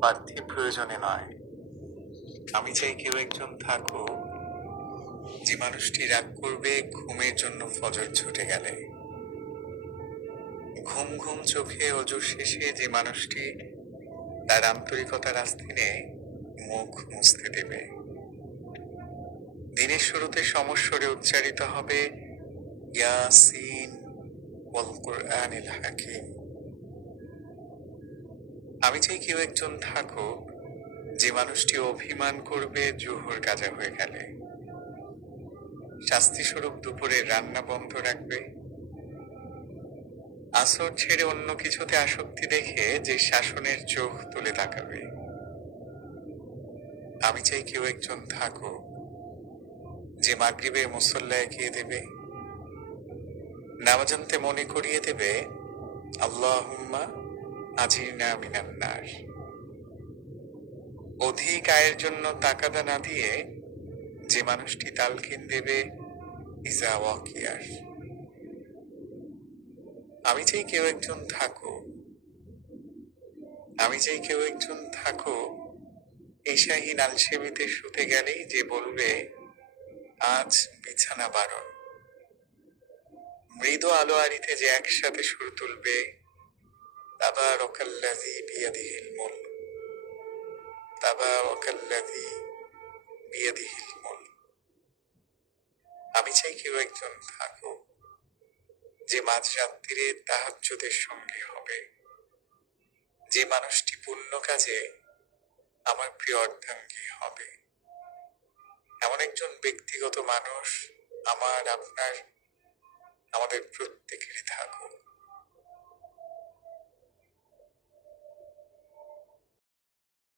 পার্থিব প্রয়োজনে নয়। আমি চাই কেউ একজন থাকুক যে মানুষটি রাগ করবে ঘুমের জন্য ফজর ছুটে গেলে, ঘুম ঘুম চোখে অজু শেষে যে মানুষটি তার আন্তরিকতার আস্তিনে মুখ মুছতে দেবে, দিনের শুরুতে সমস্বরে উচ্চারিত হবে ইয়াসিন ওয়াল কুরআনিল হাকিম। আমি চাই কেউ একজন থাকুক যে মানুষটি অভিমান করবে জোহর কাজা হয়ে গেলে, শাস্তি স্বরূপ দুপুরে রান্না বন্ধ রাখবে, আসর ছেড়ে অন্য কিছুতে আসক্তি দেখে যে শাসনের চোখ তুলে তাকাবে। আমি চাই কেউ একজন থাকুক যে মাগরিবে মুসল্লায় গিয়ে দেবে, নামাজান্তে মনে করিয়ে দেবে আল্লাহুম্মা আজিরনা মিনান নার। অধিক আয়ের জন্য তাকাদা না দিয়ে যে মানুষটি তালকিন দেবে ইজা ওয়াকিয়ার। আমি চাই কেউ একজন থাকুক, আমি চাই কেউ একজন থাকুক এশাহীন আলসেমিতে শুতে গেলেই যে বলবে আজ বিছানা বারণ। মৃদু আলো আড়িতে যে একসাথে সুর তুলবে তাবারাকাল্লাযী বিয়াদিহিল মুলক, তাবারাকাল্লাযী বিয়াদিহিল মুলক। আমি চাই কেউ একজন থাকুক যে মাঝরাত্রিরে তাহাজ্জুদের সঙ্গে হবে, যে মানুষটি পুণ্য কাজে আমার প্রিয় অর্ধাঙ্গী হবে। এমন একজন ব্যক্তিগত মানুষ আমার, আপনার, আমাদের প্রত্যেকেরই থাকুক।